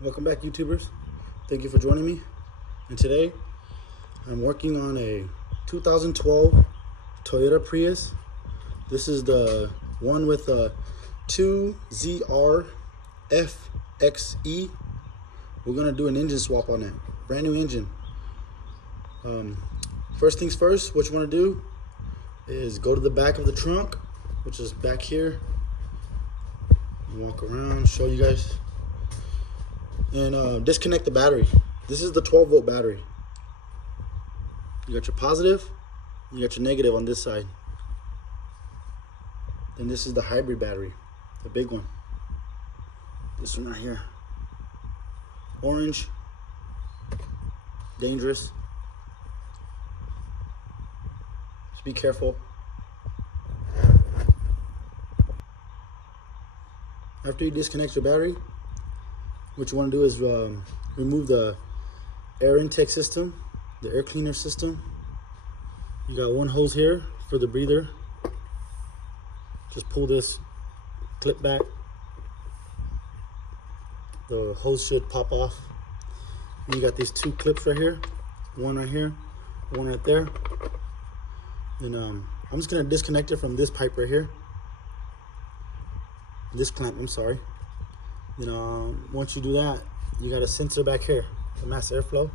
Welcome back, YouTubers. Thank you for joining me. And today I'm working on a 2012 Toyota Prius. This is the one with a 2ZR FXE. We're gonna do an engine swap on it. Brand new engine. First things first, what you wanna do is go to the back of the trunk, which is back here. Walk around, show you guys. And disconnect the battery. This is the 12-volt battery. You got your positive, you got your negative on this side. Then this is the hybrid battery, the big one. This one right here. Orange, dangerous. Just be careful. After you disconnect your battery, what you want to do is remove the air intake system, the air cleaner system. You got one hose here for the breather. Just pull this clip back. The hose should pop off. And you got these two clips right here, one right here, one right there. And I'm just gonna disconnect it from this pipe right here. This clamp, I'm sorry. Once you do that, you got a sensor back here, the mass airflow.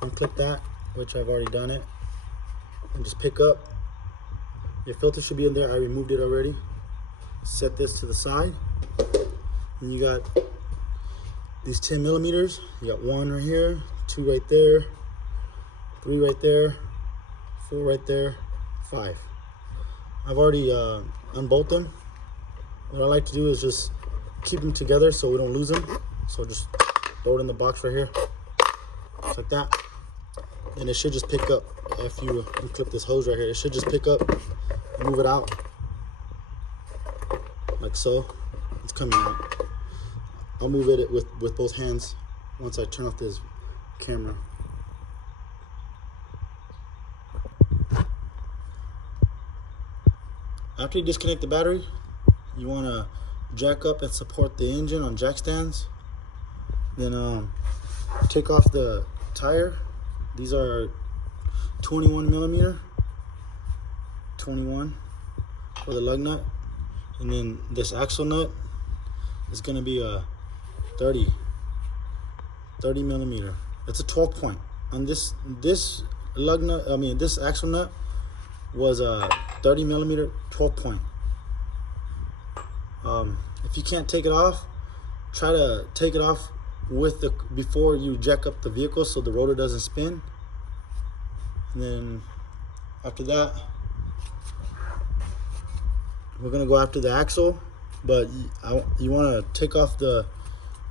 Unclip that, which I've already done it. And just pick up. Your filter should be in there. I removed it already. Set this to the side. And you got these 10 millimeters. You got one right here, two right there, three right there, four right there, five. I've already unbolted them. What I like to do is just keep them together so we don't lose them. So just throw it in the box right here, just like that. And it should just pick up after you unclip this hose right here. It should just pick up and move it out, like so. It's coming out. I'll move it with both hands once I turn off this camera. After you disconnect the battery, you want to jack up and support the engine on jack stands. Then take off the tire. These are 21 millimeter, 21 for the lug nut. And then this axle nut is going to be a 30 millimeter. It's a 12 point. On this lug nut, this axle nut was a 30 millimeter 12 point. If you can't take it off, try to take it off before you jack up the vehicle so the rotor doesn't spin. And then after that, we're gonna go after the axle, but you want to take off the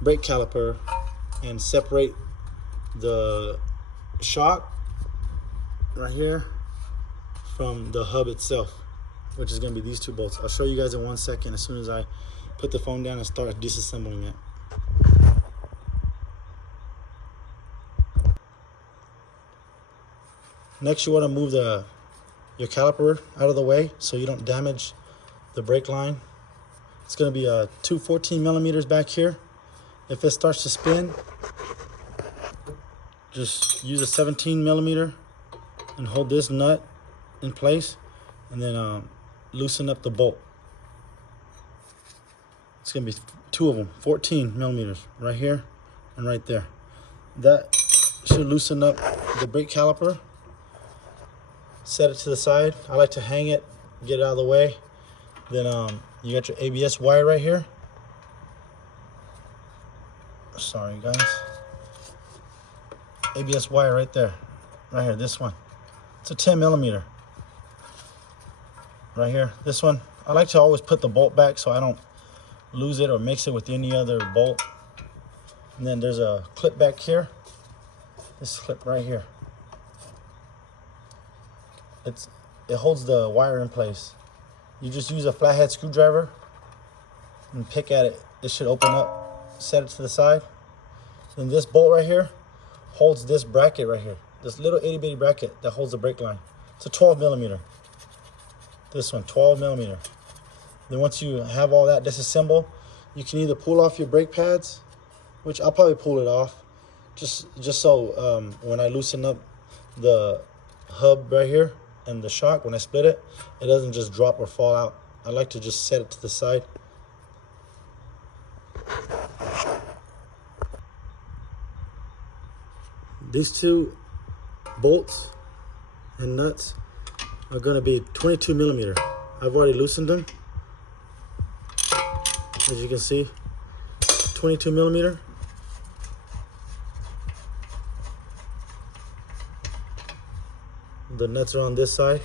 brake caliper and separate the shock right here from the hub itself, which is going to be these two bolts. I'll show you guys in 1 second as soon as I put the phone down and start disassembling it. Next, you want to move your caliper out of the way so you don't damage the brake line. It's going to be two 14 millimeters back here. If it starts to spin, just use a 17 millimeter and hold this nut in place, and then loosen up the bolt. It's gonna be two of them, 14 millimeters, right here and right there. That should loosen up the brake caliper. Set it to the side. I like to hang it, get it out of the way. Then you got your ABS wire right here. Sorry guys. ABS wire right there, right here, this one. It's a 10 millimeter. Right here, this one. I like to always put the bolt back so I don't lose it or mix it with any other bolt. And then there's a clip back here. This clip right here. It holds the wire in place. You just use a flathead screwdriver and pick at it. It should open up. Set it to the side. And this bolt right here holds this bracket right here. This little itty bitty bracket that holds the brake line. It's a 12 millimeter. This one, 12 millimeter. Then once you have all that disassembled, you can either pull off your brake pads which I'll probably pull it off, just so when I loosen up the hub right here and the shock, when I split it, it doesn't just drop or fall out. I like to just set it to the side. These two bolts and nuts are going to be 22 millimeter. I've already loosened them, as you can see. 22 millimeter. The nuts are on this side.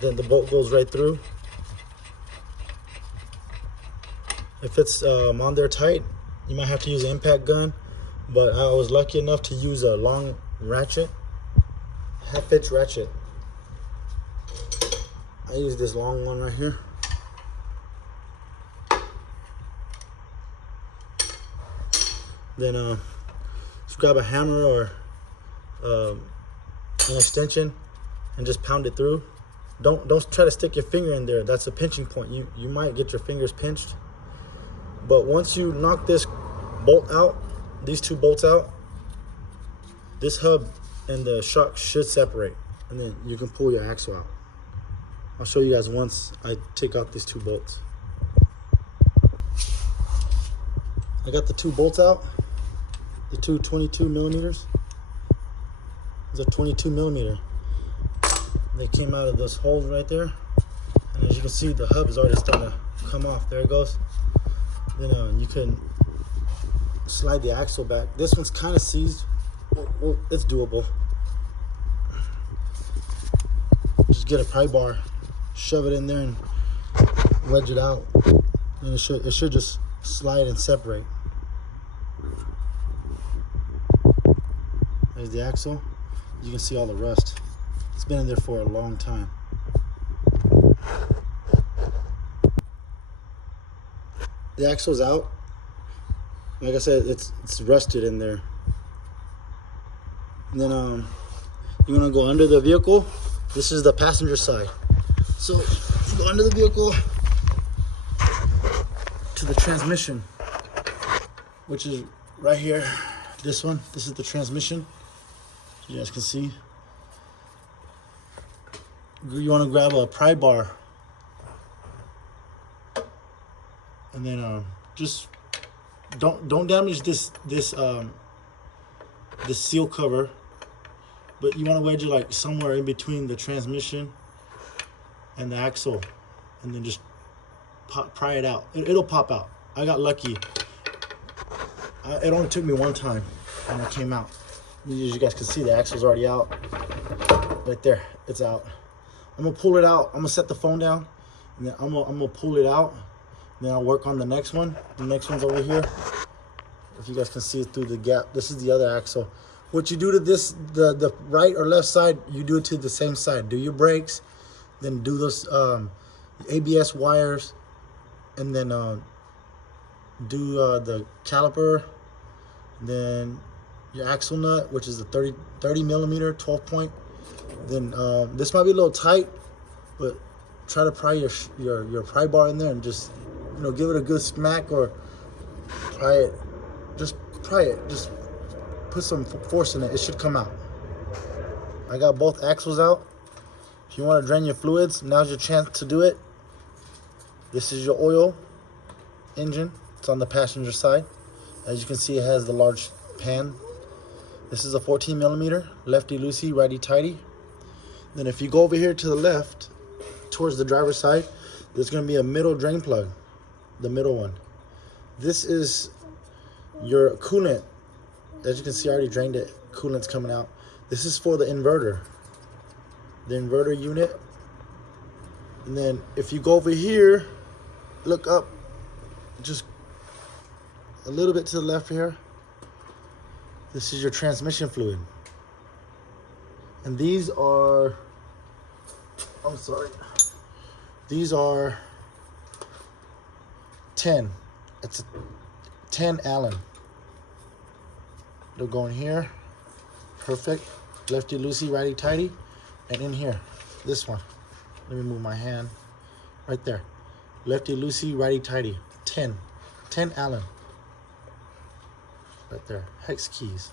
Then the bolt goes right through. If it's on there tight, you might have to use an impact gun, but I was lucky enough to use a long ratchet, half-inch ratchet. I use this long one right here. Then just grab a hammer or an extension and just pound it through. Don't try to stick your finger in there. That's a pinching point. You might get your fingers pinched. But once you knock this bolt out, these two bolts out, this hub and the shock should separate, and then you can pull your axle out. I'll show you guys once I take out these two bolts. I got the two bolts out, the two 22 millimeters. These are 22 millimeter. They came out of those holes right there, and as you can see, the hub is already starting to come off. There it goes. Then you can slide the axle back. This one's kind of seized. Well, it's doable. Just get a pry bar, shove it in there, and wedge it out, and it should just slide and separate. There's the axle. You can see all the rust. It's been in there for a long time. The axle's out. Like I said, it's rusted in there. And then you want to go under the vehicle. This is the passenger side. So you go under the vehicle to the transmission, which is right here. This one. This is the transmission. You guys can see. You want to grab a pry bar, and then just don't damage this seal cover, but you want to wedge it like somewhere in between the transmission and the axle, and then just pry it out. It'll pop out. I got lucky. It only took me one time, and it came out. As you guys can see, the axle's already out. Right there, it's out. I'm gonna pull it out. I'm gonna set the phone down, and then I'm gonna pull it out. And then I'll work on the next one. The next one's over here. If you guys can see it through the gap, this is the other axle. What you do to this, the right or left side, you do it to the same side. Do your brakes, then do those ABS wires, and then do the caliper, then your axle nut, which is the 30 millimeter 12 point. Then this might be a little tight, but try to pry your pry bar in there and just give it a good smack, or pry it. Just pry it. Just put some force in it. It should come out. I got both axles out. If you want to drain your fluids, now's your chance to do it. This is your oil engine. It's on the passenger side. As you can see, it has the large pan. This is a 14 millimeter, lefty loosey, righty tighty. Then if you go over here to the left, towards the driver's side, there's going to be a middle drain plug, the middle one. This is your coolant. As you can see, I already drained it. Coolant's coming out. This is for the inverter unit. And then if you go over here, look up, just a little bit to the left here. This is your transmission fluid. And these are, these are 10. It's a 10 Allen. They'll go in here. Perfect. Lefty loosey, righty tighty. And in here, this one. Let me move my hand. Right there. Lefty loosey, righty tighty. 10. 10 Allen. Right there, hex keys.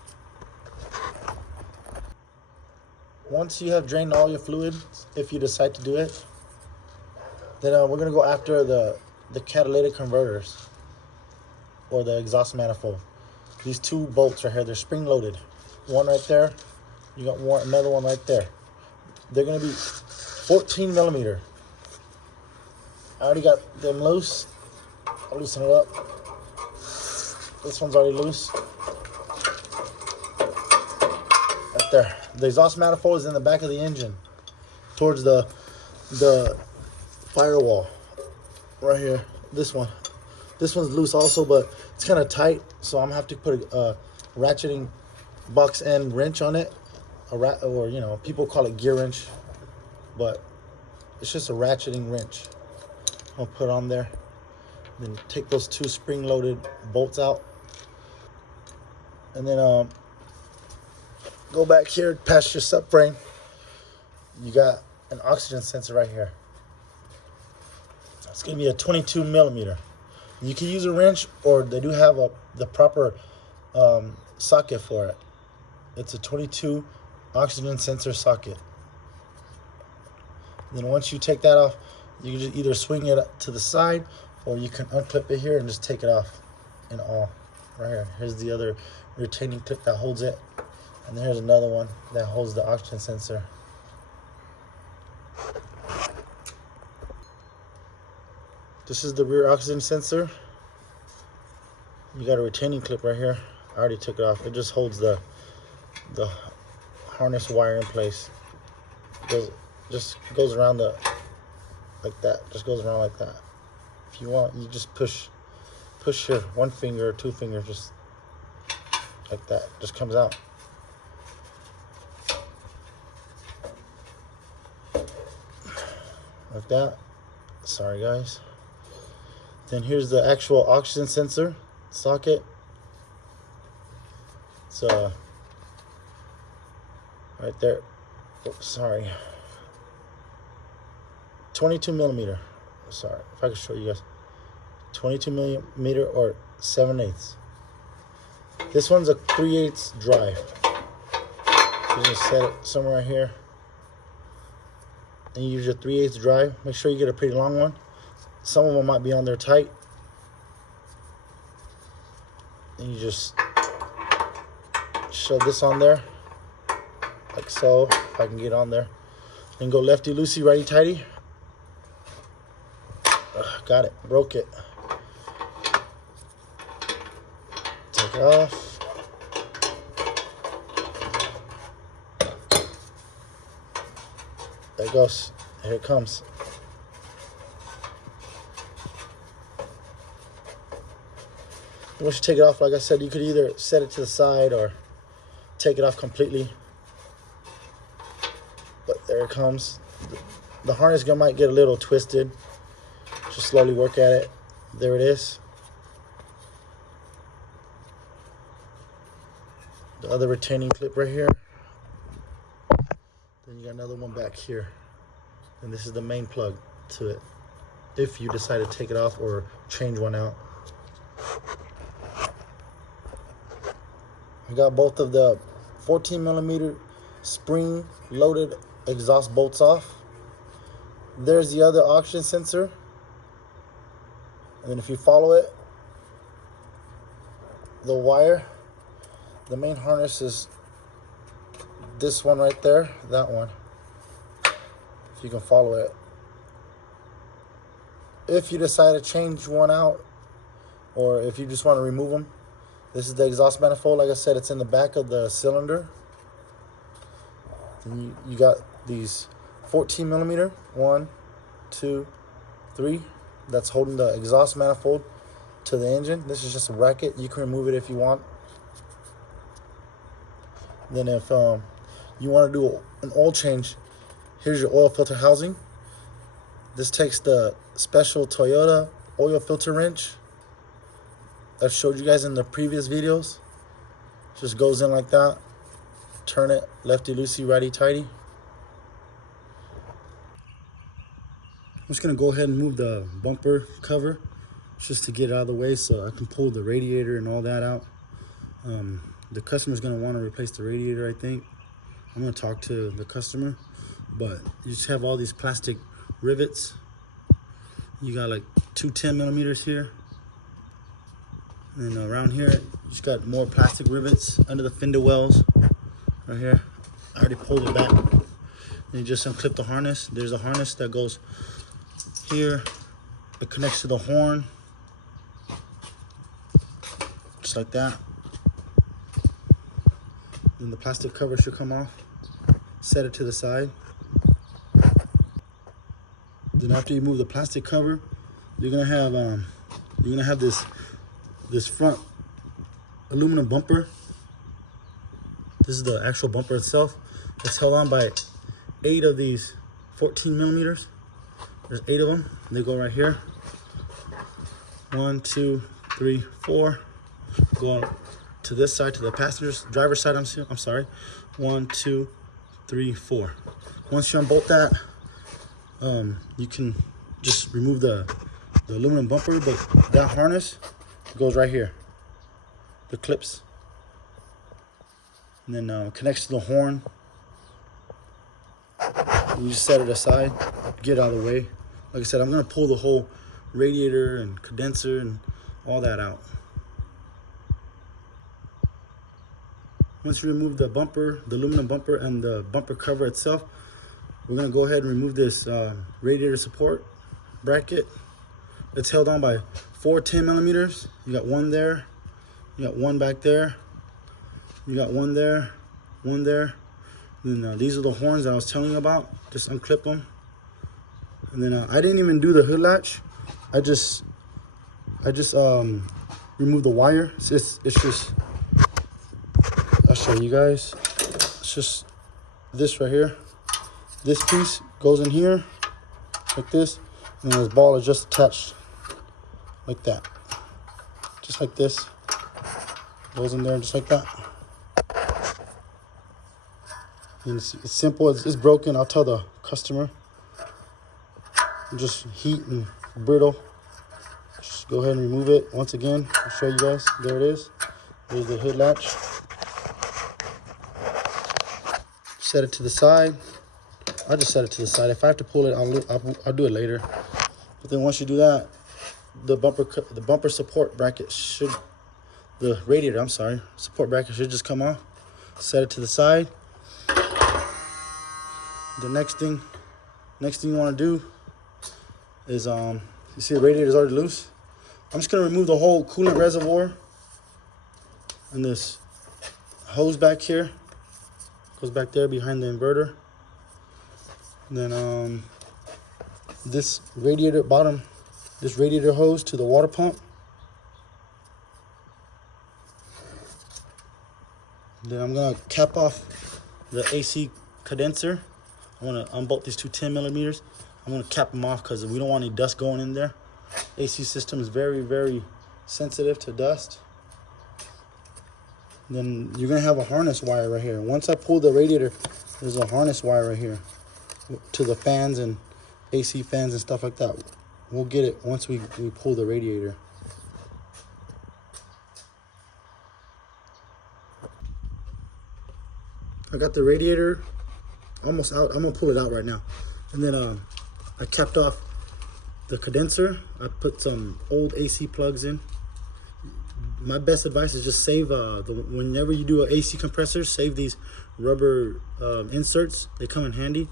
Once you have drained all your fluids, if you decide to do it, then we're gonna go after the catalytic converters or the exhaust manifold. These two bolts right here, they're spring loaded. One right there, you got another one right there. They're gonna be 14 millimeter. I already got them loose. I'll loosen it up. This one's already loose. Right there. The exhaust manifold is in the back of the engine, towards the firewall. Right here. This one. This one's loose also, but it's kind of tight, so I'm gonna have to put a ratcheting box end wrench on it. Or you know, people call it gear wrench, but it's just a ratcheting wrench. I'll put on there. Then take those two spring-loaded bolts out, and then go back here past your subframe. You got an oxygen sensor right here. It's gonna be a 22 millimeter. You can use a wrench, or they do have the proper socket for it. It's a 22 oxygen sensor socket. And then once you take that off, you can just either swing it to the side, or you can unclip it here and just take it off in all. Right here. Here's the other retaining clip that holds it. And then here's another one that holds the oxygen sensor. This is the rear oxygen sensor. You got a retaining clip right here. I already took it off. It just holds the harness wire in place. Just goes around like that. Just goes around like that. If you want, you just push your one finger or two fingers, just like that. Just comes out. Like that. Sorry guys. Then here's the actual oxygen sensor socket. It's right there. Oops, sorry. 22 millimeter. Sorry, if I could show you guys. 22 millimeter or 7/8. This one's a 3/8 drive. So you just set it somewhere right here. And you use your 3/8 drive. Make sure you get a pretty long one. Some of them might be on there tight. And you just shove this on there. Like so, if I can get on there. Then go lefty loosey, righty tighty. Got it, broke it. Take it off. There it goes. Here it comes. Once you take it off, like I said, you could either set it to the side or take it off completely. But there it comes. The harness might get a little twisted. Just slowly work at it. There it is. The other retaining clip right here. Then you got another one back here. And this is the main plug to it, if you decide to take it off or change one out. I got both of the 14 millimeter spring loaded exhaust bolts off. There's the other oxygen sensor. And then if you follow it, the wire, the main harness is this one right there, that one. If you can follow it. If you decide to change one out, or if you just want to remove them, this is the exhaust manifold. Like I said, it's in the back of the cylinder. And you got these 14 millimeter, 1, 2, 3. That's holding the exhaust manifold to the engine. This is just a bracket. You can remove it if you want. Then if you want to do an oil change, here's your oil filter housing. This takes the special Toyota oil filter wrench I've showed you guys in the previous videos. Just goes in like that. Turn it lefty loosey, righty tighty. I'm just gonna go ahead and move the bumper cover just to get it out of the way so I can pull the radiator and all that out. The customer's gonna want to replace the radiator, I think. I'm gonna talk to the customer, but you just have all these plastic rivets. You got like two 10 millimeters here, and then around here you just got more plastic rivets under the fender wells right here. I already pulled it back. And you just unclip the harness. There's a harness that goes here. It connects to the horn, just like that. Then the plastic cover should come off. Set it to the side. Then after you move the plastic cover, you're gonna have this front aluminum bumper. This is the actual bumper itself. It's held on by 8 of these 14 millimeters. There's 8 of them. They go right here. 1, 2, 3, 4. Go to this side, to the passenger's driver's side. I'm sorry. 1, 2, 3, 4. Once you unbolt that, you can just remove the aluminum bumper, but that harness goes right here. The clips, and then connects to the horn. You just set it aside, get out of the way. Like I said, I'm gonna pull the whole radiator and condenser and all that out. Once you remove the bumper, the aluminum bumper and the bumper cover itself, we're gonna go ahead and remove this radiator support bracket. It's held on by 4 10 millimeters. You got one there, you got one back there, you got one there, one there. And then these are the horns that I was telling you about. Just unclip them. And then I didn't even do the hood latch. I just removed the wire. It's just, I'll show you guys. It's just this right here. This piece goes in here like this, and this ball is just attached like that. Just like this. Goes in there just like that. And it's simple. It's broken. I'll tell the customer. Just heat and brittle. Just go ahead and remove it. Once again, I'll show you guys. There it is. There's the hood latch. Set it to the side. I just set it to the side. If I have to pull it, I'll do it later. But then once you do that, the bumper support bracket should, the radiator, I'm sorry, support bracket should just come off. Set it to the side. The next thing you want to do is you see the radiator is already loose. I'm just gonna remove the whole coolant reservoir and this hose back here. Goes back there behind the inverter. And then this radiator hose to the water pump. Then I'm gonna cap off the AC condenser. I want to unbolt these two 10 millimeters. I'm going to cap them off because we don't want any dust going in there. AC system is very, very sensitive to dust. Then you're going to have a harness wire right here. Once I pull the radiator, there's a harness wire right here to the fans and AC fans and stuff like that. We'll get it once we pull the radiator. I got the radiator almost out. I'm gonna pull it out right now. And then I capped off the condenser. I put some old AC plugs in. My best advice is just save whenever you do an AC compressor, save these rubber inserts. They come in handy.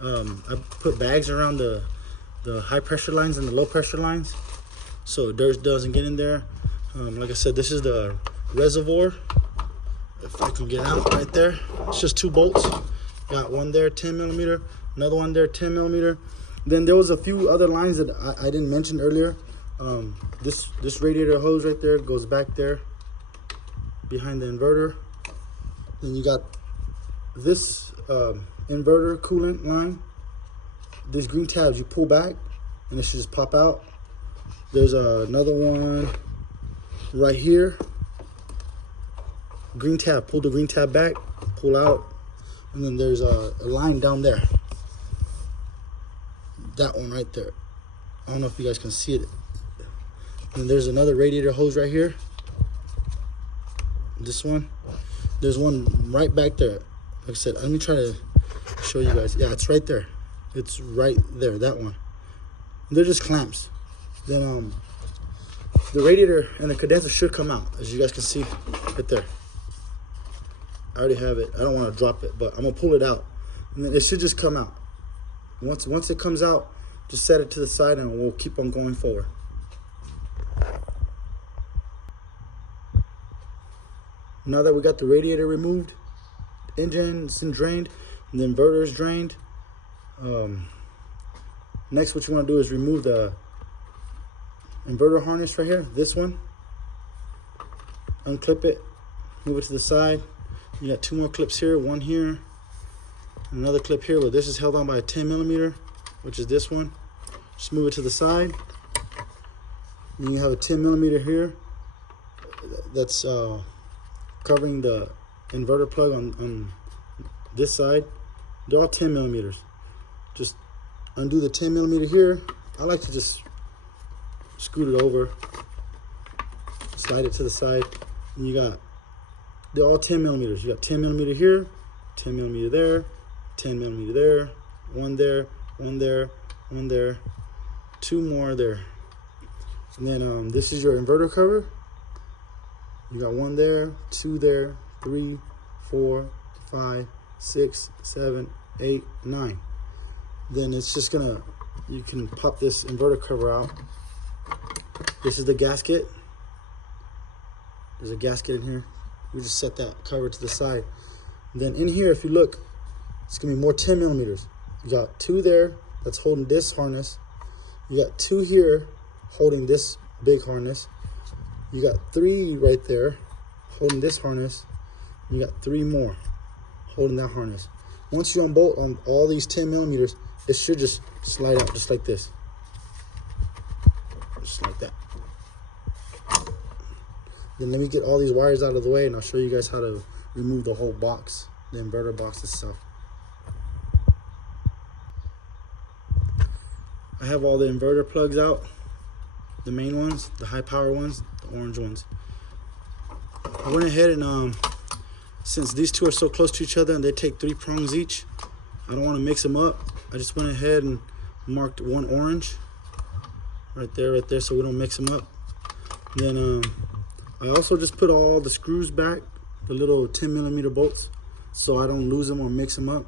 I put bags around the high pressure lines and the low pressure lines so dirt doesn't get in there. Like I said, this is the reservoir. If I can get out right there, it's just 2 bolts. Got one there, 10 millimeter, another one there, 10 millimeter. Then there was a few other lines that I didn't mention earlier. This radiator hose right there goes back there behind the inverter. Then you got this inverter coolant line. These green tabs you pull back and it should just pop out. There's another one right here. Green tab, pull the green tab back, pull out. And then there's a line down there. That one right there. I don't know if you guys can see it. And there's another radiator hose right here. This one. There's one right back there. Like I said, let me try to show you guys. Yeah, it's right there. It's right there, that one. They're just clamps. Then the radiator and the condenser should come out, as you guys can see right there. I already have it. I don't want to drop it, but I'm gonna pull it out, and then it should just come out. Once it comes out, just set it to the side, and we'll keep on going forward. Now that we got the radiator removed, the engine's drained, and the inverter is drained. Next, what you want to do is remove the inverter harness right here, this one. Unclip it, move it to the side. You got two more clips here, one here, another clip here, but this is held on by a 10mm, which is this one. Just move it to the side. And you have a 10mm here that's covering the inverter plug on this side. They're all 10mm. Just undo the 10mm here. I like to just scoot it over, slide it to the side, and they're all 10mm. You got 10mm here, 10mm there, 10mm there, one there, one there, one there, two more there. And then this is your inverter cover. You got one there, two there, 3, 4, 5, 6, 7, 8, 9. Then it's just you can pop this inverter cover out. This is the gasket. There's a gasket in here. We just set that cover to the side. And then in here, if you look, it's gonna be more 10mm. You got two there that's holding this harness. You got two here holding this big harness. You got 3 right there holding this harness. You got 3 more holding that harness. Once you unbolt on all these 10mm, it should just slide out just like this. Just like that. Then let me get all these wires out of the way, and I'll show you guys how to remove the whole box, the inverter box itself. I have all the inverter plugs out, the main ones, the high power ones, the orange ones. I went ahead and since these two are so close to each other and they take 3 prongs each, I don't want to mix them up. I just went ahead and marked one orange right there, so we don't mix them up. Then I also just put all the screws back, the little 10mm bolts, so I don't lose them or mix them up.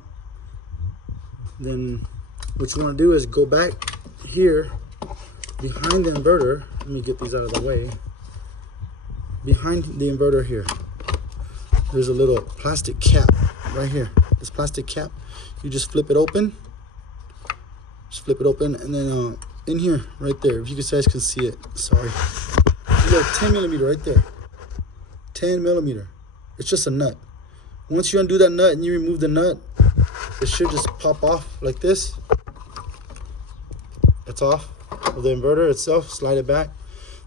Then what you want to do is go back here behind the inverter. Let me get these out of the way. Behind the inverter here, there's a little plastic cap right here. This plastic cap, you just flip it open. Just flip it open, and then in here, right there, if you guys can see it, sorry. You got 10mm right there. 10mm. It's just a nut. Once you undo that nut and you remove the nut, it should just pop off like this. It's off of the inverter itself. Slide it back.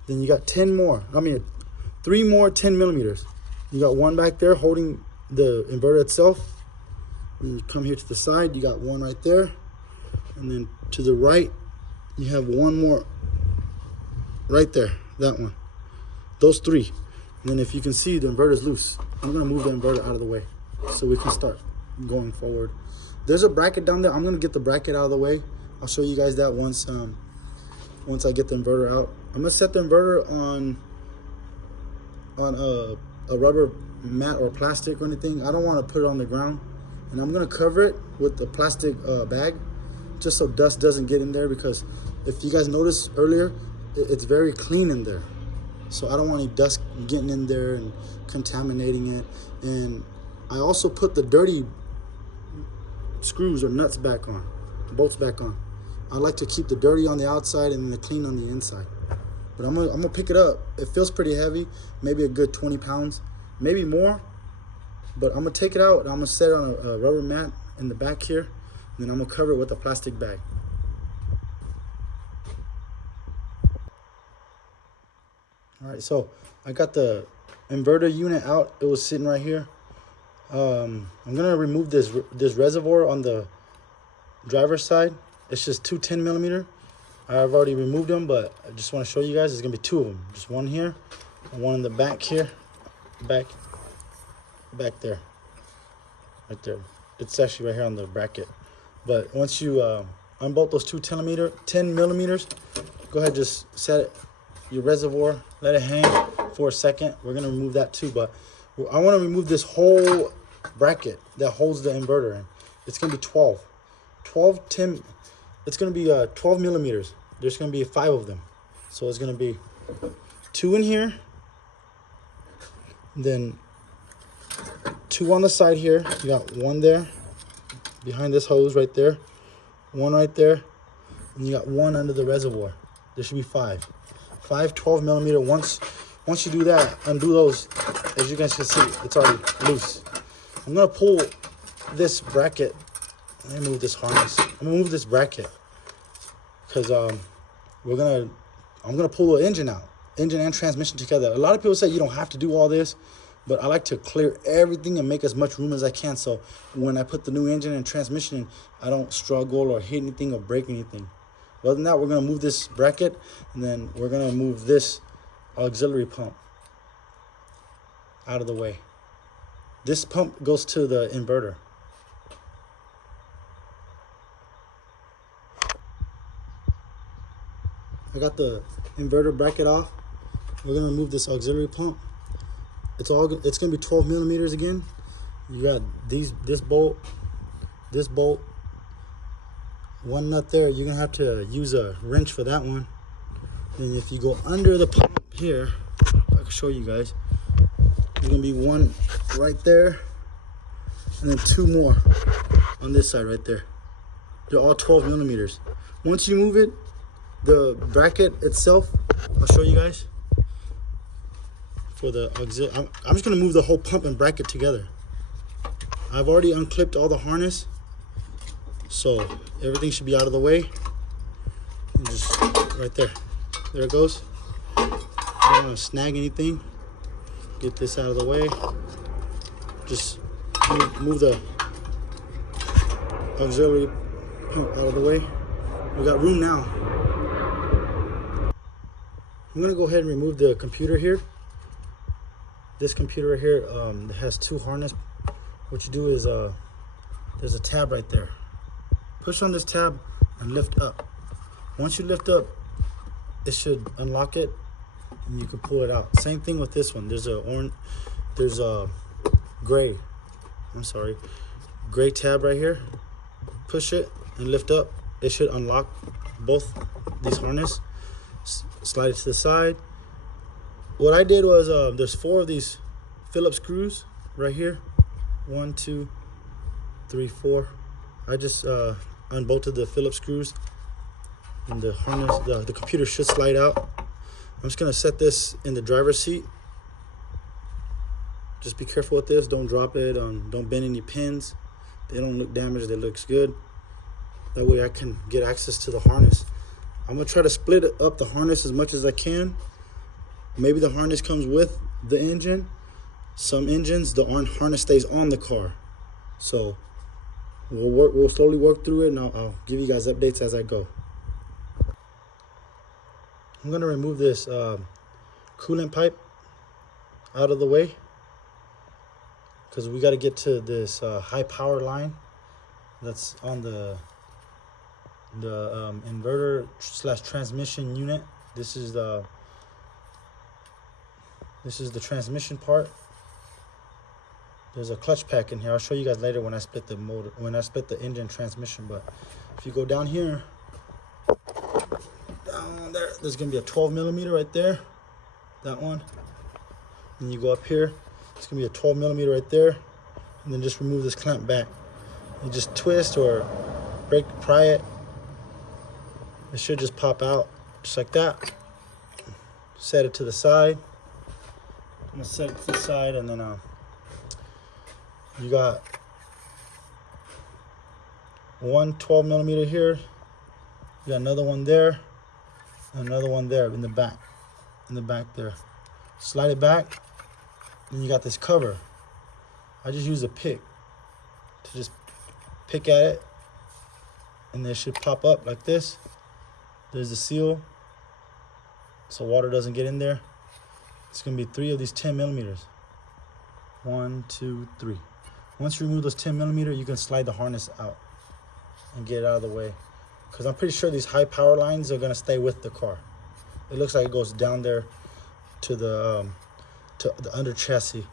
Then you got 3 more 10mm. You got one back there holding the inverter itself. And you come here to the side, you got one right there. And then to the right, you have one more right there, that one. Those 3. And then if you can see, the inverter's loose. I'm gonna move the inverter out of the way so we can start going forward. There's a bracket down there. I'm gonna get the bracket out of the way. I'll show you guys that once I get the inverter out. I'm gonna set the inverter on a rubber mat or plastic or anything. I don't want to put it on the ground, and I'm gonna cover it with the plastic bag, just so dust doesn't get in there, because if you guys noticed earlier, it's very clean in there. So I don't want any dust getting in there and contaminating it. And I also put the dirty screws or nuts back on, bolts back on. I like to keep the dirty on the outside and the clean on the inside. But I'm gonna pick it up. It feels pretty heavy, maybe a good 20 pounds, maybe more. But I'm gonna take it out and I'm gonna set it on a rubber mat in the back here, and then I'm gonna cover it with a plastic bag. All right, so I got the inverter unit out. It was sitting right here. I'm gonna remove this reservoir on the driver's side. It's just 2 10mm. I've already removed them, but I just want to show you guys. There's gonna be 2 of them. Just one here and one in the back here. Back there. Right there. It's actually right here on the bracket. But once you unbolt those 2 10 millimeters, go ahead, just set it, your reservoir, let it hang for a second. We're gonna remove that too, but I want to remove this whole bracket that holds the inverter in. It's gonna be 10. It's gonna be 12 millimeters. There's gonna be 5 of them, so it's gonna be 2 in here, then 2 on the side here. You got 1 there behind this hose right there, 1 right there, and you got 1 under the reservoir. There should be 5 12 millimeter. Once you do that, undo those. As you guys can see, it's already loose. I'm gonna pull this bracket. Let me move this harness. I'm gonna move this bracket because I'm gonna pull the engine out, engine and transmission together. A lot of people say you don't have to do all this, but I like to clear everything and make as much room as I can, so when I put the new engine and transmission in, I don't struggle or hit anything or break anything. Other than that, we're gonna move this bracket, and then we're gonna move this auxiliary pump out of the way. This pump goes to the inverter. I got the inverter bracket off. We're gonna remove this auxiliary pump. It's gonna be 12 millimeters again. You got this bolt, 1 nut there. You're gonna have to use a wrench for that one. And if you go under the pump here, if I can show you guys, there's gonna be 1 right there, and then 2 more on this side right there. They're all 12 millimeters. Once you move it, the bracket itself, I'll show you guys. For the auxiliary, I'm just gonna move the whole pump and bracket together. I've already unclipped all the harness, so everything should be out of the way. And just right there, there it goes. I don't want to snag anything. Get this out of the way. Just move the auxiliary pump out of the way. We got room now. I'm gonna go ahead and remove the computer here. This computer right here has 2 harness. What you do is there's a tab right there. Push on this tab and lift up. Once you lift up, it should unlock it and you can pull it out. Same thing with this one. There's a gray tab right here. Push it and lift up. It should unlock both these harness. Slide it to the side. What I did was there's 4 of these Phillips screws right here. 1, 2, 3, 4. I just unbolted the Phillips screws, and the harness, the computer should slide out. I'm just gonna set this in the driver's seat. Just be careful with this. Don't drop it. Don't bend any pins. They don't look damaged. They looks good. That way I can get access to the harness. I'm gonna try to split up the harness as much as I can. Maybe the harness comes with the engine. Some engines, the harness stays on the car. So we'll slowly work through it, and I'll give you guys updates as I go. I'm gonna remove this coolant pipe out of the way because we got to get to this high power line that's on the inverter / transmission unit. This is the transmission part. There's a clutch pack in here. I'll show you guys later when I split the motor, when I split the engine transmission. But if you go down here, down there, there's gonna be a 12 millimeter right there, that one. And you go up here, it's gonna be a 12 millimeter right there, and then just remove this clamp back. You just twist or pry it. It should just pop out just like that. Set it to the side. I'm gonna set it to the side, and then you got one 12 millimeter here. You got another one there, and another one there in the back there. Slide it back, and you got this cover. I just use a pick to just pick at it, and it should pop up like this. There's the seal, so water doesn't get in there. It's gonna be 3 of these 10 millimeters. 1, 2, 3. Once you remove those 10 millimeter, you can slide the harness out and get it out of the way. Because I'm pretty sure these high power lines are gonna stay with the car. It looks like it goes down there to the under chassis.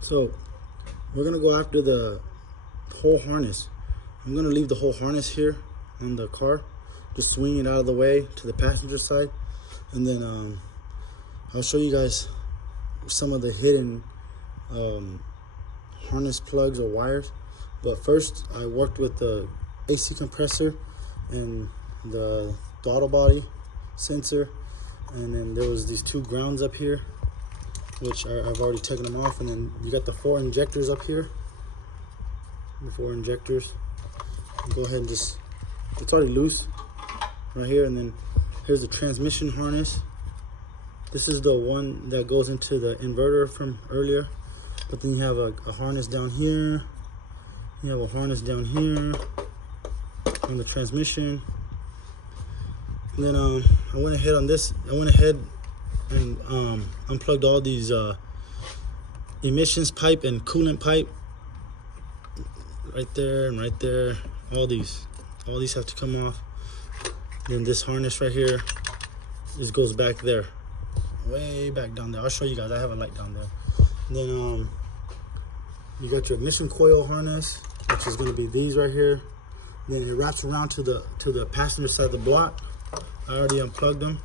So we're gonna go after the whole harness. I'm gonna leave the whole harness here on the car, just swing it out of the way to the passenger side, and then I'll show you guys some of the hidden harness plugs or wires. But first, I worked with the AC compressor and the throttle body sensor, and then there was these 2 grounds up here, which I've already taken them off, and then you got the 4 injectors up here. The 4 injectors. Go ahead and just, it's already loose right here, and then here's the transmission harness. This is the one that goes into the inverter from earlier, but then you have a harness down here. You have a harness down here on the transmission. And then I went ahead on this. I went ahead and unplugged all these emissions pipe and coolant pipe right there and right there. All these have to come off. Then this harness right here, this goes back there, way back down there. I'll show you guys. I have a light down there. And then you got your emission coil harness, which is going to be these right here. And then it wraps around to the passenger side of the block. I already unplugged them.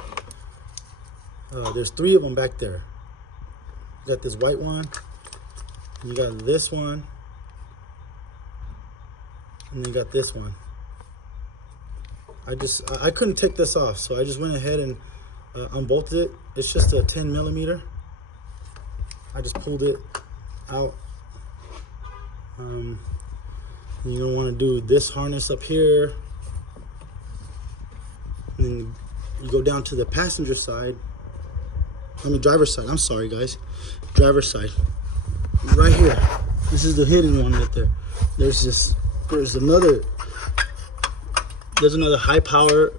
There's 3 of them back there. You got this white one, and you got this one, and then you got this one. I couldn't take this off, so I just went ahead and unbolted it. It's just a 10 millimeter. I just pulled it out. You don't want to do this harness up here. And then you go down to the passenger side. Driver's side. I'm sorry, guys. Driver's side. Right here. This is the hidden one right there. There's another high power,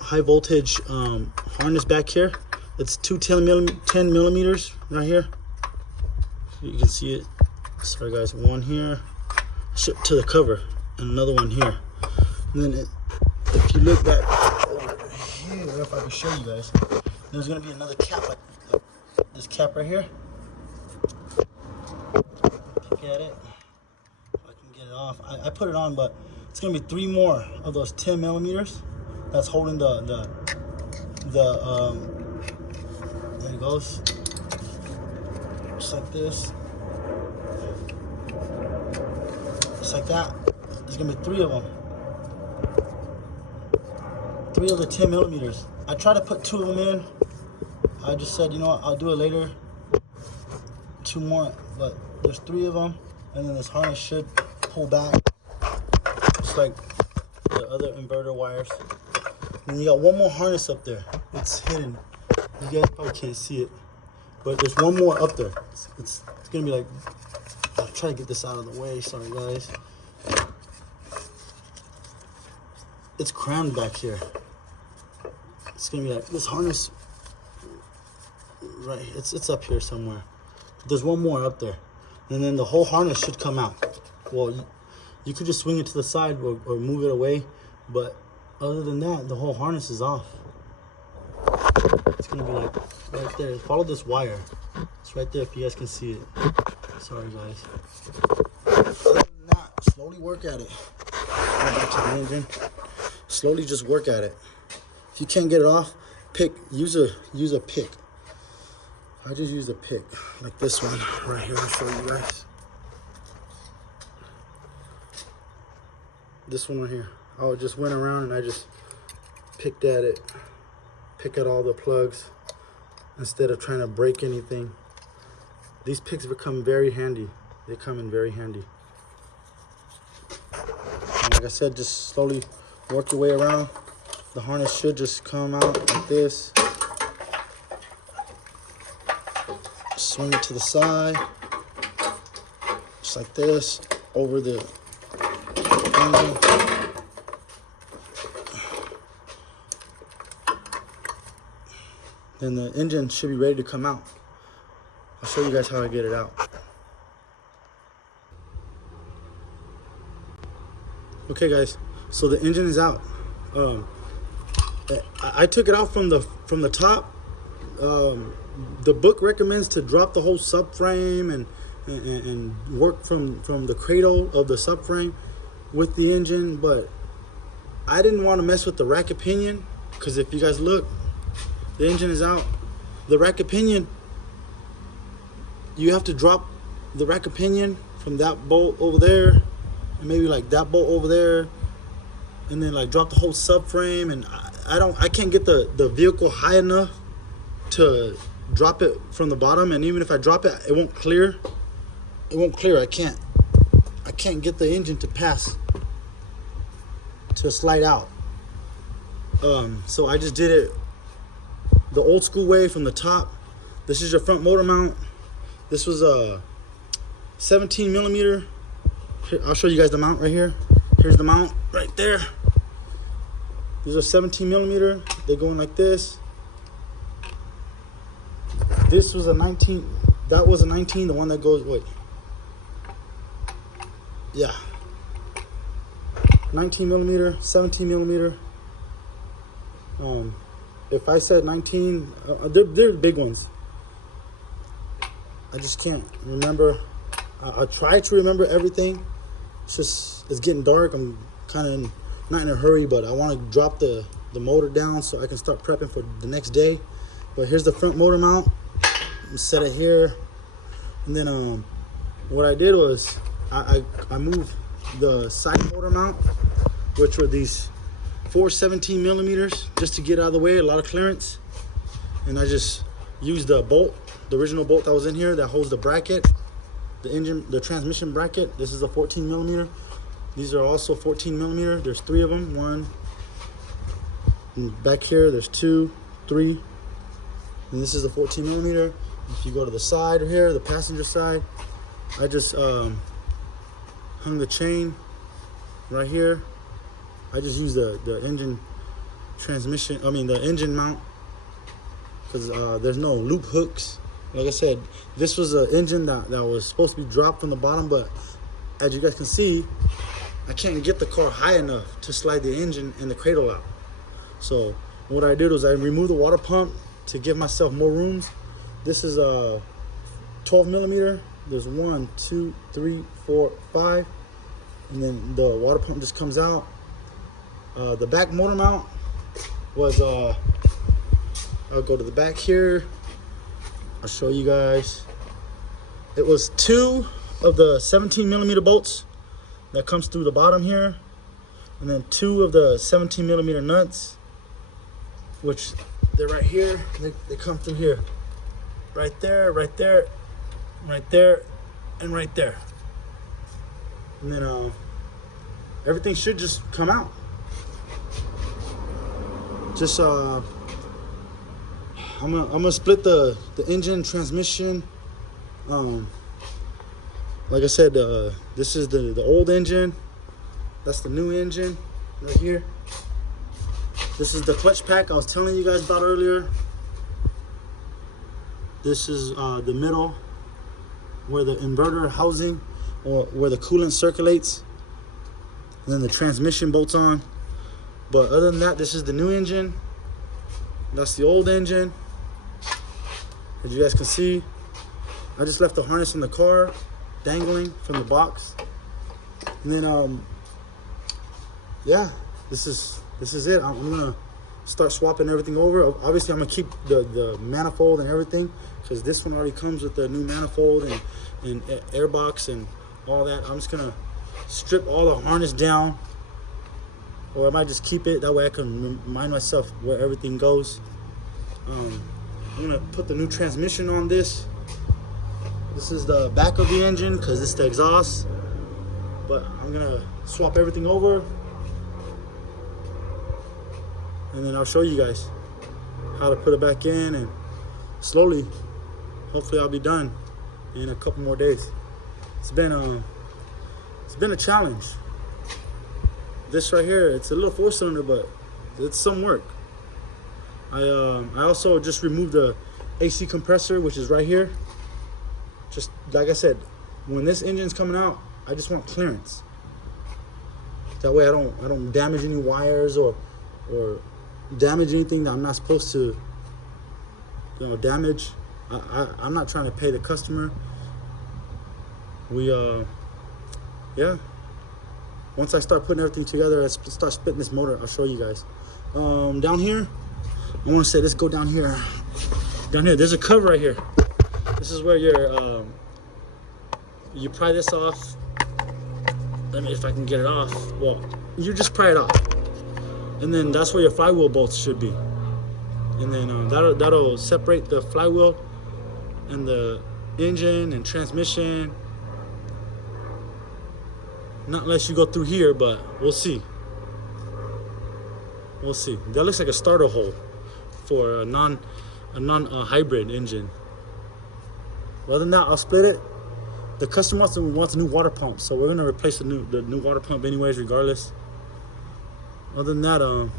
high voltage harness back here. It's 10 millimeters right here. You can see it. Sorry, guys. One here to the cover, and another one here. And then if you look back over here, if I can show you guys, there's gonna be another cap like this cap right here. Look at it. If I can get it off, I put it on, but it's gonna be 3 more of those 10 millimeters. That's holding the there it goes, just like this, just like that. There's gonna be 3 of them. 3 of the 10 millimeters. I tried to put 2 of them in. I just said, you know what, I'll do it later. 2 more, but there's 3 of them, and then this harness should pull back, just like the other inverter wires. And you got 1 more harness up there. It's hidden. You guys probably can't see it, but there's 1 more up there. It's gonna be like, I'll try to get this out of the way. Sorry, guys. It's crammed back here. It's gonna be like this harness. Right, it's up here somewhere. There's 1 more up there, and then the whole harness should come out. Well, you could just swing it to the side or move it away, but other than that, the whole harness is off. It's gonna be like right there. Follow this wire. It's right there if you guys can see it. Sorry, guys. Other than that, slowly work at it. Go back to the engine. Slowly just work at it. If you can't get it off, use a pick. I just use a pick, like this one right here. I'll show you guys. This one right here. I just went around and I just picked at it. Pick at all the plugs instead of trying to break anything. These picks become very handy. They come in very handy. And like I said, just slowly work your way around. The harness should just come out like this. Swing it to the side. just like this over the engine. Then the engine should be ready to come out. I'll show you guys how I get it out. Okay guys, so the engine is out. I took it out from the top. The book recommends to drop the whole subframe and work from the cradle of the subframe with the engine, but I didn't want to mess with the rack and pinion, because if you guys look, the engine is out. The rack and pinion, you have to drop the rack and pinion from that bolt over there, and maybe like that bolt over there, and then like drop the whole subframe. And I can't get the vehicle high enough to drop it from the bottom, and even if I drop it, it won't clear. It won't clear. I can't get the engine to pass, to slide out. So I just did it the old school way from the top. This is your front motor mount. This was a 17 millimeter. Here, I'll show you guys the mount right here. Here's the mount right there. These are 17 millimeter. They go in like this. This was a 19. That was a 19. The one that goes, wait. Yeah. 19 millimeter, 17 millimeter. If I said 19, they're big ones. I just can't remember. I try to remember everything. It's getting dark. I'm kind of not in a hurry, but I want to drop the motor down so I can start prepping for the next day. But here's the front motor mount. Set it here, and then what I did was I moved the side motor mount, which were these 4 17 millimeters, just to get out of the way, a lot of clearance. And I just used the bolt, the original bolt that was in here that holds the bracket, the transmission bracket. This is a 14 millimeter. These are also 14 millimeter. There's 3 of them. One, and back here there's 2, 3, and this is a 14 millimeter. If you go to the side here, the passenger side, I just hung the chain right here. I just use the engine transmission, the engine mount, because there's no loop hooks. Like I said, this was an engine that was supposed to be dropped from the bottom, but as you guys can see, I can't get the car high enough to slide the engine and the cradle out. So what I did was I removed the water pump to give myself more rooms. This is a 12 millimeter. There's 1, 2, 3, 4, 5, and then the water pump just comes out. The back motor mount was I'll go to the back here. I'll show you guys. It was 2 of the 17 millimeter bolts that comes through the bottom here, and then 2 of the 17 millimeter nuts, which they're right here. They come through here. Right there, right there, right there, and right there. And then everything should just come out. Just I'm gonna split the engine transmission. Like I said, this is the old engine. That's the new engine right here. This is the clutch pack I was telling you guys about earlier. This is the middle, where the inverter housing, or where the coolant circulates. And then the transmission bolts on. But other than that, this is the new engine. That's the old engine. As you guys can see, I just left the harness in the car, dangling from the box. And then, yeah, this is it. I'm gonna start swapping everything over. Obviously, I'm gonna keep the manifold and everything, because this one already comes with the new manifold and airbox and all that. I'm just gonna strip all the harness down, or I might just keep it. That way I can remind myself where everything goes. I'm gonna put the new transmission on this. This is the back of the engine, because it's the exhaust. But I'm gonna swap everything over, and then I'll show you guys how to put it back in, and slowly, hopefully I'll be done in a couple more days. it's been a challenge. This right here, it's a little 4-cylinder, but it's some work. I also just removed the AC compressor, which is right here. Just like I said, when this engine's coming out, I just want clearance. That way I don't damage any wires or damage anything that I'm not supposed to, damage. I'm not trying to pay the customer. Yeah. Once I start putting everything together, I start splitting this motor. I'll show you guys. Down here, I want to say, let's go down here. Down here, there's a cover right here. This is where you pry this off. Let me, if I can get it off. Well, you just pry it off, and then that's where your flywheel bolts should be. And then that'll separate the flywheel and the engine and transmission. Not unless you go through here, but we'll see. We'll see. That looks like a starter hole for a non-hybrid engine. Other than that, I'll split it. The customer wants a new water pump, so we're gonna replace the new water pump anyways, regardless. Other than that,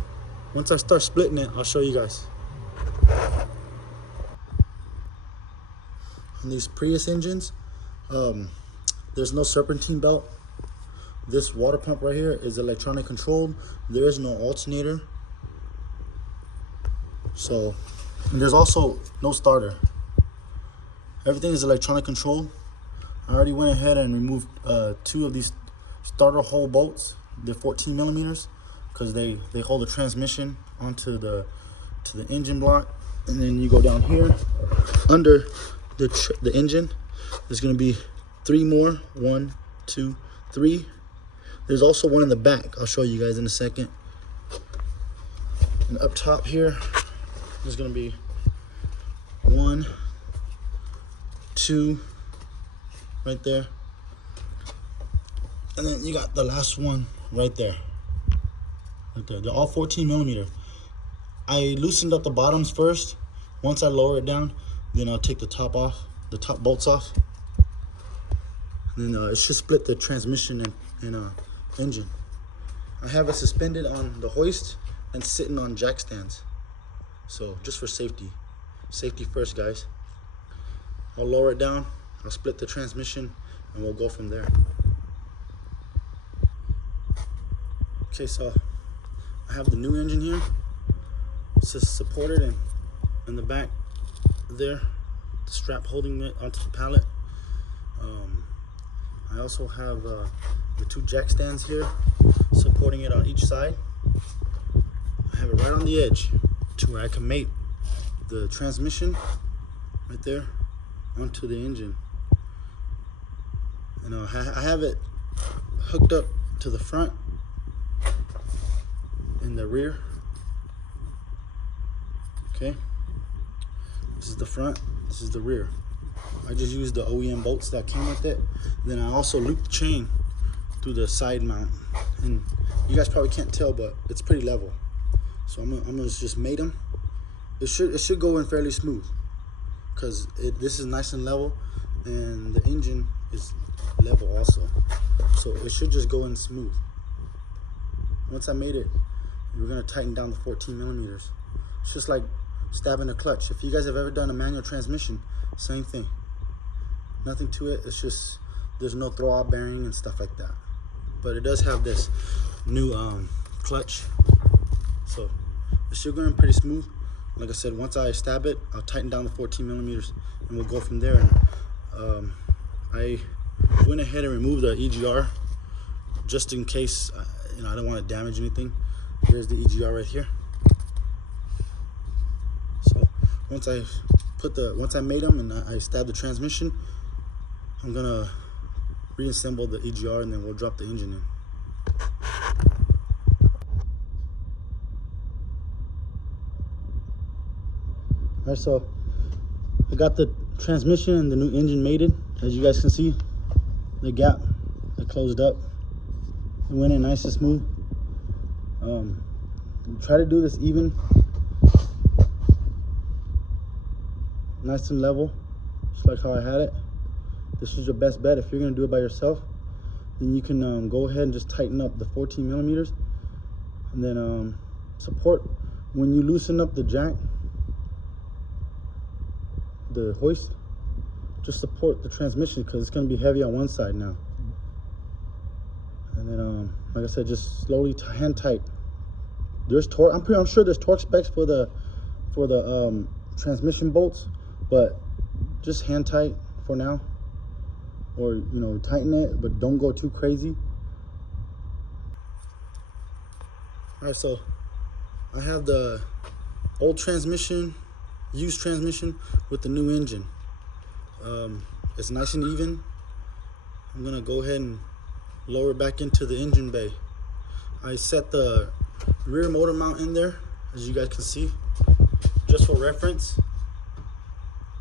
once I start splitting it, I'll show you guys. On these Prius engines, there's no serpentine belt. This water pump right here is electronic controlled. There is no alternator. So, and there's also no starter. Everything is electronic controlled. I already went ahead and removed 2 of these starter hole bolts. They're 14 millimeters because they hold the transmission onto the engine block. And then you go down here under the engine. There's going to be 3 more. 1, 2, 3. There's also one in the back. I'll show you guys in a second. And up top here, there's going to be 1, 2, right there. And then you got the last one right there. Right there. They're all 14 millimeter. I loosened up the bottoms first. Once I lower it down, then I'll take the top off, the top bolts off. And then it should split the transmission and engine. I have it suspended on the hoist and sitting on jack stands. So just for safety. Safety first, guys. I'll lower it down, I'll split the transmission, and we'll go from there. Okay, so I have the new engine here. It's just supported in the back there, the strap holding it onto the pallet. I also have the 2 jack stands here supporting it on each side. I have it right on the edge to where I can mate the transmission right there onto the engine. And I have it hooked up to the front and the rear. Okay, this is the front, this is the rear. I just used the OEM bolts that came with it. Then I also looped the chain through the side mount, and you guys probably can't tell, but it's pretty level. So I'm gonna just mate them. It should go in fairly smooth because this is nice and level, and the engine is level also. So it should just go in smooth. Once I made it, we're gonna tighten down the 14 millimeters. It's just like stabbing a clutch. If you guys have ever done a manual transmission, same thing. Nothing to it. It's just there's no throwout bearing and stuff like that. But it does have this new clutch, so it should go in pretty smooth. Like I said, once I stab it, I'll tighten down the 14 millimeters, and we'll go from there. And I went ahead and removed the EGR just in case I don't want to damage anything. Here's the EGR right here. So once I made them and I stabbed the transmission, I'm gonna reassemble the EGR, and then we'll drop the engine in. All right, so I got the transmission and the new engine mated. As you guys can see, the gap that closed up, it went in nice and smooth. Try to do this even, nice and level, just like how I had it. this is your best bet. If you're gonna do it by yourself, then you can go ahead and just tighten up the 14 millimeters, and then support when you loosen up the jack, the hoist, just support the transmission because it's gonna be heavy on one side now. And then like I said, just slowly hand tight. There's torque. I'm sure there's torque specs for the transmission bolts, but just hand tight for now, or you know, tighten it, but don't go too crazy. All right, so I have the old transmission, used transmission with the new engine. It's nice and even. I'm gonna go ahead and lower it back into the engine bay. I set the rear motor mount in there, as you guys can see, just for reference.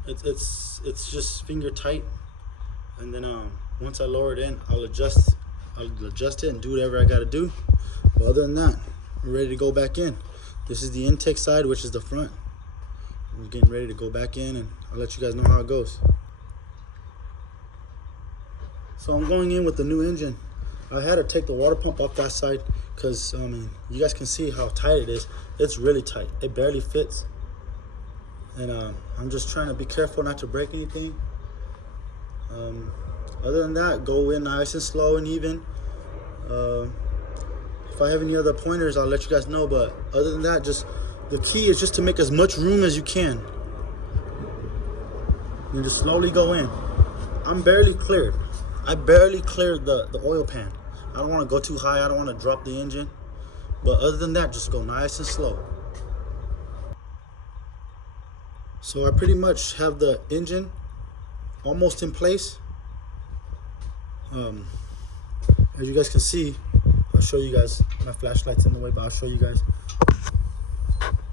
It's just finger tight, and then once I lower it in, I'll adjust it and do whatever I got to do. But other than that, we're ready to go back in. This is the intake side, which is the front. I'm getting ready to go back in, and I'll let you guys know how it goes. So I'm going in with the new engine. I had to take the water pump off that side because I mean, you guys can see how tight it is. It's really tight. It barely fits. And I'm just trying to be careful not to break anything. Other than that, go in nice and slow and even. If I have any other pointers, I'll let you guys know. But other than that, just the key is just to make as much room as you can. And just slowly go in. I'm barely cleared. I barely cleared the oil pan. I don't want to go too high. I don't want to drop the engine. But other than that, just go nice and slow. So I pretty much have the engine almost in place. As you guys can see, I'll show you guys. My flashlight's in the way, but I'll show you guys.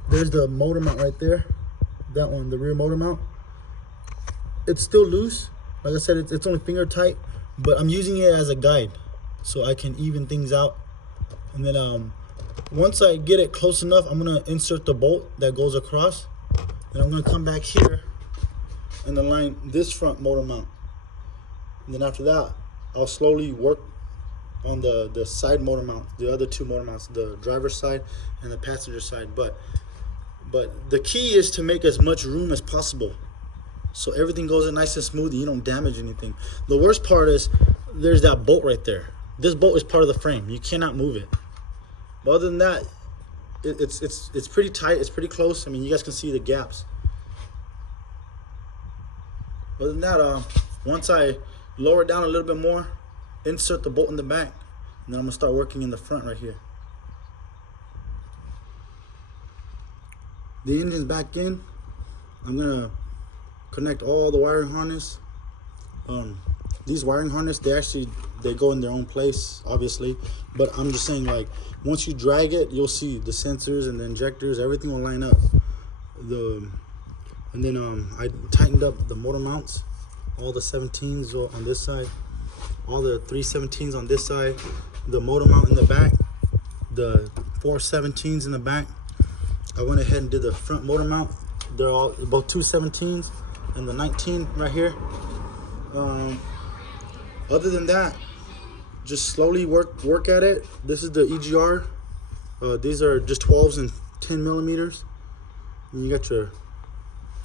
There's the motor mount right there. That one, the rear motor mount. It's still loose. Like I said, it's only finger tight, but I'm using it as a guide so I can even things out. And then once I get it close enough, I'm gonna insert the bolt that goes across. Then I'm gonna come back here and align this front motor mount. And then after that, I'll slowly work on the side motor mount, the other two motor mounts, the driver's side and the passenger side. But the key is to make as much room as possible, so everything goes in nice and smooth and you don't damage anything. The worst part is there's that bolt right there. This bolt is part of the frame. You cannot move it. But other than that, it's pretty tight. It's pretty close. I mean, you guys can see the gaps. Other than that, once I lower it down a little bit more, insert the bolt in the back, and then I'm gonna start working in the front right here. The engine's back in. I'm gonna connect all the wiring harness. These wiring harness, they go in their own place, obviously, but I'm just saying, like, once you drag it, you'll see the sensors and the injectors, everything will line up. And then I tightened up the motor mounts, all the 17s on this side, all the 317s on this side, the motor mount in the back, the 4 17s in the back. I went ahead and did the front motor mount. They're all both 2 17s and the 19 right here. Other than that, just slowly work at it. This is the EGR. These are just 12s and 10 millimeters. And you got your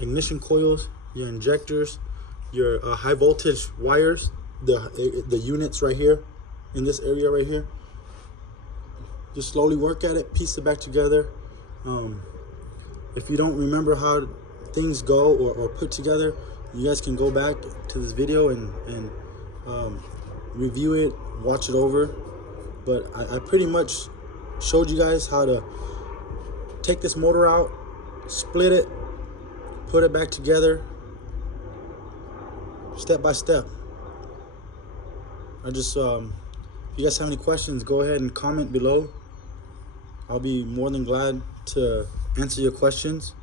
ignition coils, your injectors, your high voltage wires, the units right here in this area right here. Just slowly work at it, piece it back together. If you don't remember how things go or put together, you guys can go back to this video and review it, watch it over. But I pretty much showed you guys how to take this motor out, split it, put it back together, step by step. If you guys have any questions, go ahead and comment below. I'll be more than glad to answer your questions.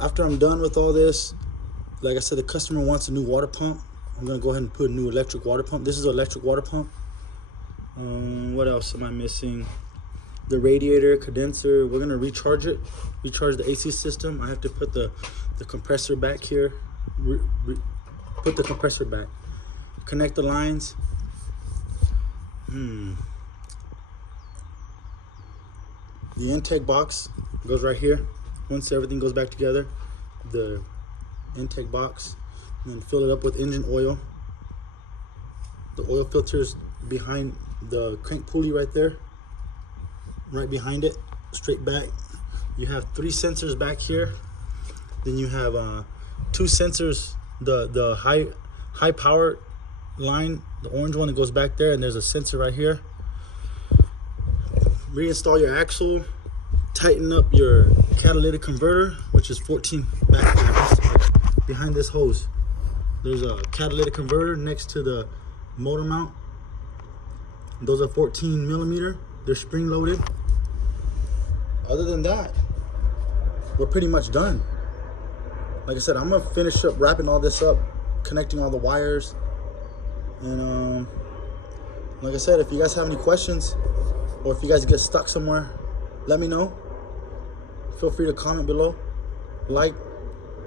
After I'm done with all this, like I said, the customer wants a new water pump. I'm gonna go ahead and put a new electric water pump. This is an electric water pump. What else am I missing? the radiator, condenser. We're gonna recharge it, recharge the AC system. I have to put the compressor back here, put the compressor back, connect the lines. The intake box goes right here. Once everything goes back together, the intake box, and then fill it up with engine oil. The oil filter's behind the crank pulley right there, right behind it, straight back. You have 3 sensors back here. Then you have 2 sensors, the high power line, the orange one that goes back there, and there's a sensor right here. Reinstall your axle, tighten up your catalytic converter, which is 14 back behind this hose. There's a catalytic converter next to the motor mount. Those are 14 millimeter. They're spring loaded. Other than that, we're pretty much done. Like I said, I'm gonna finish up wrapping all this up, connecting all the wires. And like I said, if you guys have any questions, or if you guys get stuck somewhere, let me know. Feel free to comment below, like,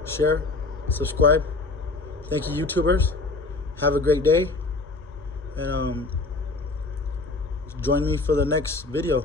share, subscribe. Thank you, YouTubers. Have a great day, and join me for the next video.